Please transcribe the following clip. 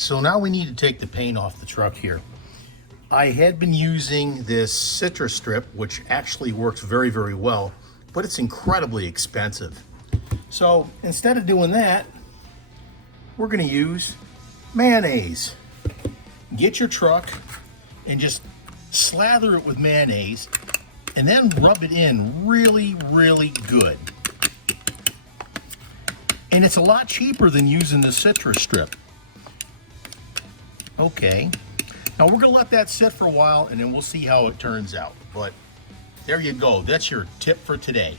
So now we need to take the paint off the truck here. I had been using this citrus strip, which actually works very, very well, but it's incredibly expensive. So instead of doing that, we're gonna use mayonnaise. Get your truck and just slather it with mayonnaise and then rub it in really, really good. And it's a lot cheaper than using the citrus strip. Okay, now we're gonna let that sit for a while and then we'll see how it turns out. But there you go, that's your tip for today.